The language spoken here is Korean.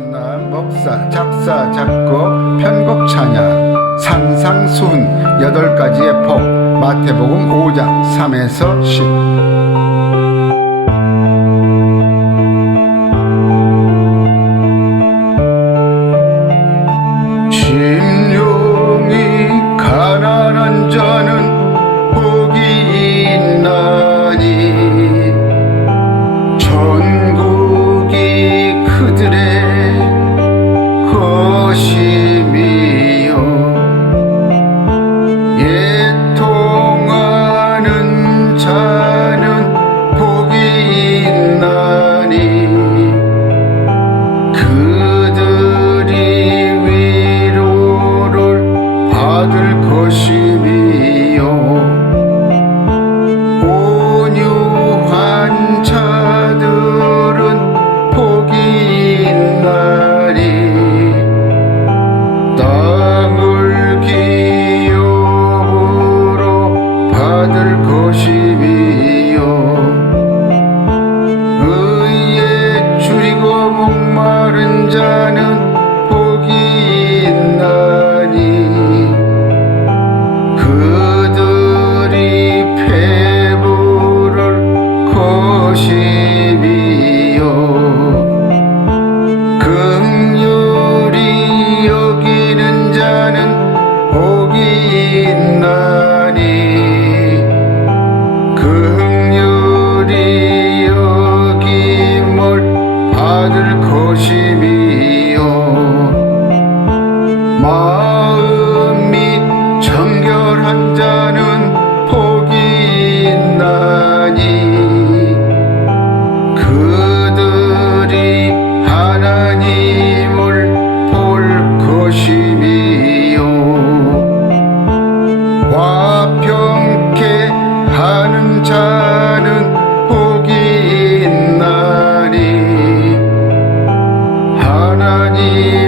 순남, 목사, 작사, 작곡, 편곡 찬양, 산상 수훈 여덟 가지의 폭 마태복음 5장 3에서 10 예통하는 자는 복이 자는 복이 있나니 하나님.